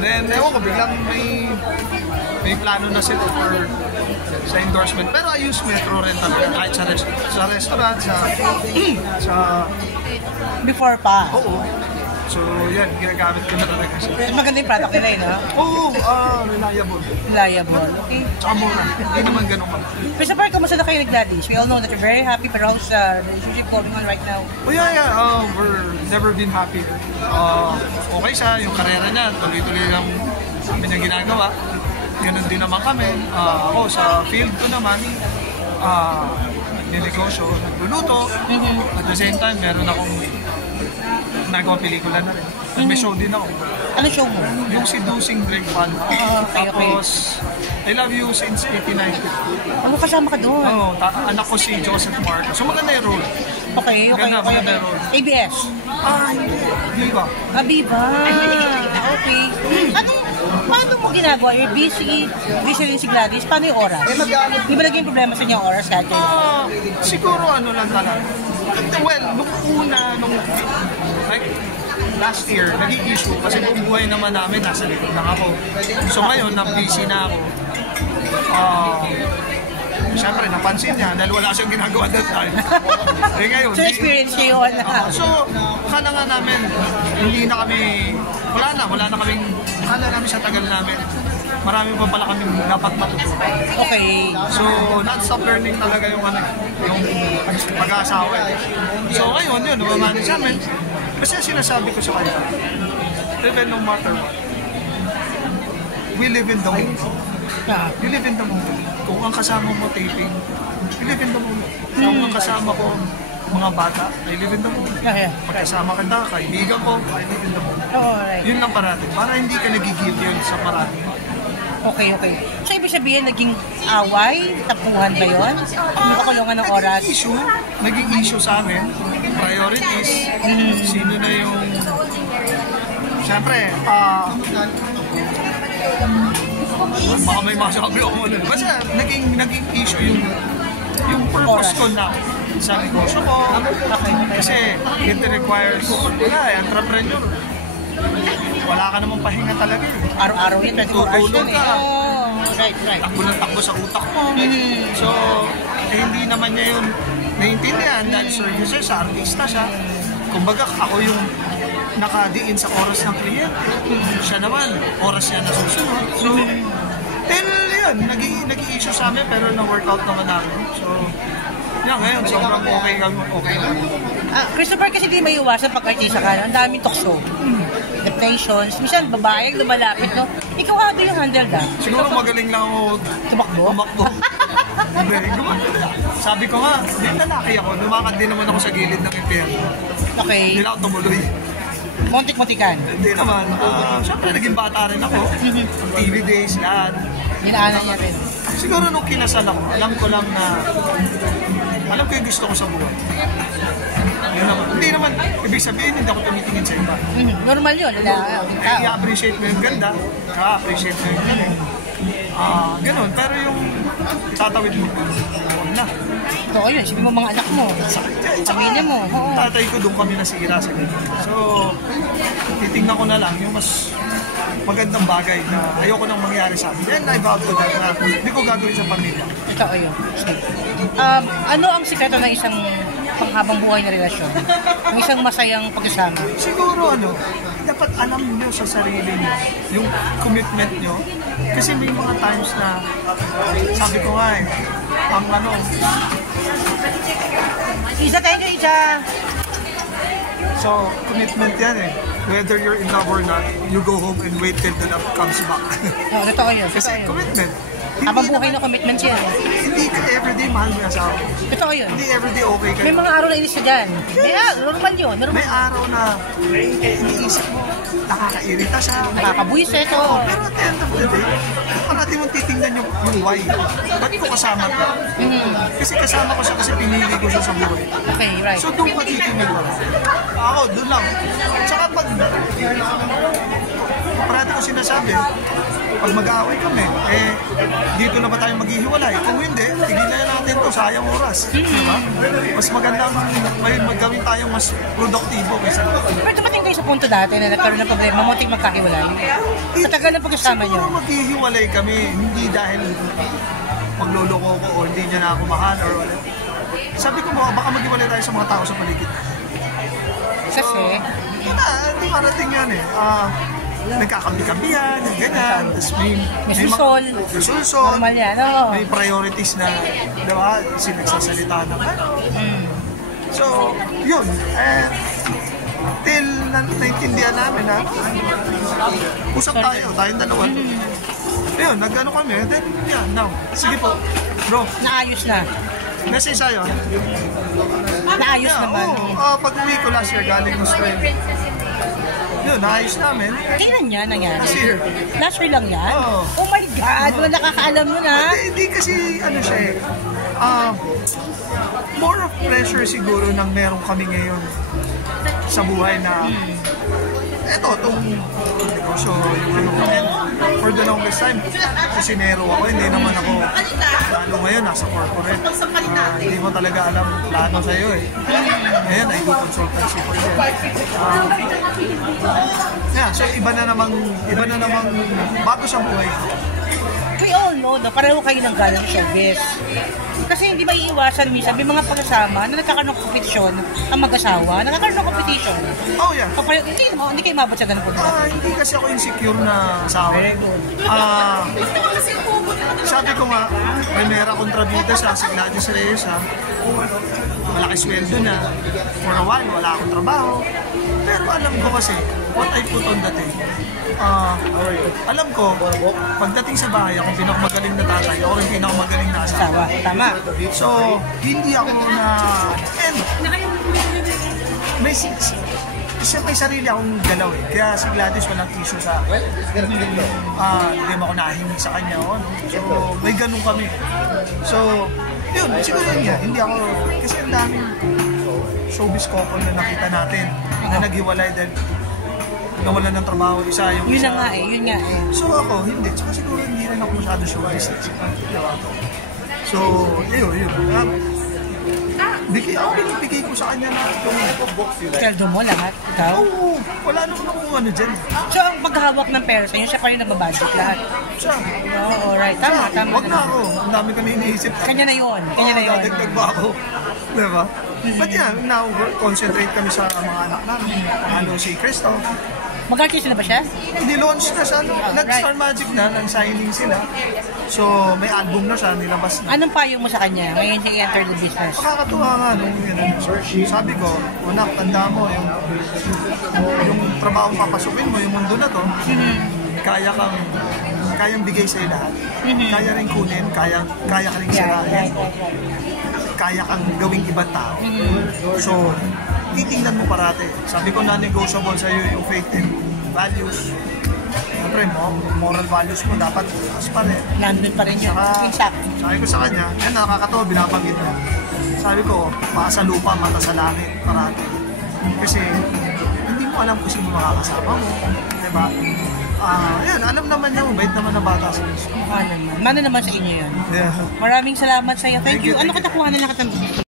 Then, ewan ko, biglang may plano na sila for sa endorsement. Pero I use Metro rin talaga kahit sa restaurant, sa Before pa? oo. So, yan, ginagamit ko na talaga siya. Maganda yung product nila yun, ha? Oo, reliable. Reliable. Okay. Tsaka mura. Hindi naman ganun ka. Christopher, kumusta na kayo nag-daddies? We all know that you're very happy, pero how's the relationship going on right now? Oh yeah. We're never been happy. Okay siya, yung karera niya, tuloy-tuloy lang kami na ginagawa. Ganun din naman kami. Ako, sa field ko naman, ninegosyo, nagluluto. At the same time, meron akong nagawa pelikula na rin. At may show din ako. Ano show mo? Yung si Dusing Drake Fan. Okay. Tapos, I Love You Since 89. Ano kasama ka doon? Oo, anak ko si Joseph Marcos. So maganda yung role. Okay. Maganda yung role. ABS? Hindi. Viva. Viva. Okay. Paano mo ginagawa? You're busy rin si Gladys. Paano yung oras? Di ba naging problema sa inyo yung oras kahit kayo? Siguro ano lang talaga. Well, nung like, last year, naging issue kasi buong buhay naman namin, nasa likod lang ako. So ngayon, busy na ako. Siyempre, napansin niya dahil wala siyang ginagawa that time. Ngayon, so, experience niya yun. So, akala nga namin, wala na namin sa tagal namin. Marami pa pala kami dapat matutunan. Okay. So, non-stop learning talaga yung pag-aasawa. So, ngayon, yun, namamanage namin. Kasi sinasabi ko sa kanya, even no matter what, we live in the moment. You live in the moment. Kung ang kasama mo taping, you live in the moment. Kung ang kasama ko, mga bata, I live in the moment. Pagkasama kita, kaibigan ko, I live in the moment. Yun lang parati. Para hindi ka nagigil yun sa parati. Okay. So, ibig sabihin, naging away? Tapuhan ba yun? Nakakulungan ng oras? Naging issue sa amin. Priorities. Sino na yung... Siyempre, baka may masabi ako nun. Basta, naging issue yung purpose ko na sa negosyo ko. Kasi, it requires, entrepreneur. Wala ka namang pahinga talaga. Araw-araw yun, tutulog ka. Right. Takbo ng takbo sa utak mo. So, hindi naman niya yun naiintindihan dahil services siya, artista siya. Kumbaga, ako yung nakadiin sa oras ng kliyente. Siya naman, oras niya nasusunod. So, yun, nag-i-issue sa amin pero na-workout naman namin. So, ngayon, sobrang okay lang. Christopher, kasi di may iwasan pag-artista ka, ang daming talkshow. Depressions, minsan babae lumalapit, no? Ikaw ano yung handle ka? Siguro magaling lang ako tumakbo. Sabi ko nga, din lalaki ako, lumakad din naman ako sa gilid ng impyerno. Okay. Hindi lang ako tumuloy. Muntik-muntikan? Hindi naman. Siyempre, naging bata rin ako. TV days, lahat. Ginaanan niya rin. Siguro nung kinasal ako, alam ko yung gusto ko sa buhay. Hindi naman, ibig sabihin, hindi ako tumitingin sa iba. Normal yun. I-appreciate mo yung ganda, ka-appreciate mo yung galing. Ganun, pero yung tatawid mo, huwag na. Oo yun, sabi mo mga anak mo, pamilya mo. Tatay ko, doon kami nasira sa ganun. So, titingnan ko na lang yung mas magandang bagay na ayoko nang mangyari sa amin. And I vow to that na hindi ko gagawin sa pamilya. Ito yun. Ano ang sikreto ng isang panghabang buhay na relasyon? Ang isang masayang pagsasama? Siguro dapat alam nyo sa sarili nyo yung commitment nyo. Kasi may mga times na sabi ko nga Isa, thank you, Isa! So, commitment yan Whether you're in love or not, you go home and wait till the love comes back. Totoo yun. Kasi commitment. Habang buhay na commitment yan. Hindi ka everyday mahal mo yung asawa. Totoo yun. Hindi everyday okay kayo. May mga araw na inis ka dyan. Normal yun. May araw na iniisip mo, nakakairita siya. Nakakabuiset. Pero at the end of the day, parati mong titingnan yung why. Ba't ko kasama ka? Kasi kasama ko siya kasi pinili ko siya sa buhay. Okay, right. So doon ko titingnan ko. Ako, doon lang. Tsaka pag parati ko sinasabi, pag mag-aaway kami, dito na ba tayo maghihiwalay? Kung hindi, tigilan natin to, sayang oras. Diba? Mas magandang may magawin tayong mas produktibo kaysa. Pero dumating kayo sa punto dati na nagkaroon ng problema, muntik magkahiwalay. Sa tagal ng pag-usama niyo. Siguro maghihiwalay kami, hindi dahil magloloko ko o hindi niya na ako mahal or wala. Sabi ko baka maghiwalay tayo sa mga tao sa paligid. Kasi? Hindi marating yan eh. Nagkakambi-kambihan, ganyan. Tapos may sulsol. Normal yan, oo. May priorities na, diba, sinagsasalita na. So, yun. Till naintindihan namin na usap tayo, tayong dalawa. Ayun, nag-ano kami, then, yeah, now. Sige po, bro. Naayos na. Message sa'yo. Naayos naman. Pag-uwi ko last year, galing Australia. Yun, naayos namin. Kailan yan nangyari? Last year. Last year lang yan? Oo. Oh my God, wala nakakaalam nun ha? Hindi kasi, ano siya eh, more of pressure siguro nang meron kami ngayon sa buhay na eto, itong negosyo, yung ano ko ngayon, for the longest time, kusinero ako, hindi naman ako, lalo ngayon, nasa corporate. Hindi mo talaga alam plano sa'yo eh. Ngayon, I do consultancy for them. Yeah, so iba na namang bago sa buhay ko. We all know, no, pareho kayo ng galing showbiz. Kasi hindi maiiwasan minsan, may mga pag-asama na nagkakaroon ng kompetisyon ang mag-asawa, nagkakaroon ng competition. Oh yeah. O, pareho, hindi kayo mabot sa ganun po. Hindi kasi ako insecure na asawa. Sabi ko nga, may mera kontrabida sa Gladys Reyes ha. Malaki sweldo na. For a while, wala akong trabaho. Pero alam ko kasi, what I put on the table. Alam ko, pagdating sa bahay, ako pinakamagaling na tatay, ako rin pinakamagaling na asawa. Tama. So, hindi ako na... And, may sarili akong galaw eh. Kaya si Gladys walang issue sa akin. Hindi mo ako nahihingi sa kanya. So, may ganun kami. So, yun, siguro yun nga. Hindi ako... Kasi ang daming showbiz couple na nakita natin na naghiwalay dahil nawalan ng trabaho isa yung yun na nga eh, yun nga eh. So ako, hindi. Tsaka siguro hindi rin ako masyado showbiz. So, yun. Binibigay ko sa kanya na Sweldo mo lahat, ikaw? Oo, wala naman akong ano dyan. So, ang paghahawak ng pera sa'yo, siya pa rin nagbabudget lahat? Siya. Oo, alright. Tama. Wag na ako. Ang dami ko na iniisip. Kanya na yun. Dadagdag ba ako? Diba? But yeah, now, concentrate kami sa mga anak namin. Ano si Cristo. Mag-artist na ba siya? Nilaunch na siya. Nag-Star Magic na, nang-signing sila. So, may album na siya, nilabas na. Anong payo mo sa kanya ngayon siya i-enter the business? Makakatuwa nga nung sabi ko, una, tanda mo, yung trabaho papasukin mo, yung mundo na to, kayang bigay sa'yo lahat. Kaya rin kunin, kaya ka rin sirahin. Kaya kang gawing ibang tao. So, titingnan mo parate. Sabi ko non-negotiable sa'yo yung faith and values. Siyempre, moral values mo dapat mas pa rin. Nandun pa rin yun. Sabi ko sa kanya, yan nakakatawa, binabanggit na. Sabi ko, paa sa lupa, mata sa langit, parate. Kasi, hindi mo alam kung sino makakasama mo. Diba? Yan, alam naman niya, mabait naman na bata sa gusto. Ano naman sa inyo yun. Yeah. Maraming salamat sa iyo. Thank you. Ano katakuha na nakatang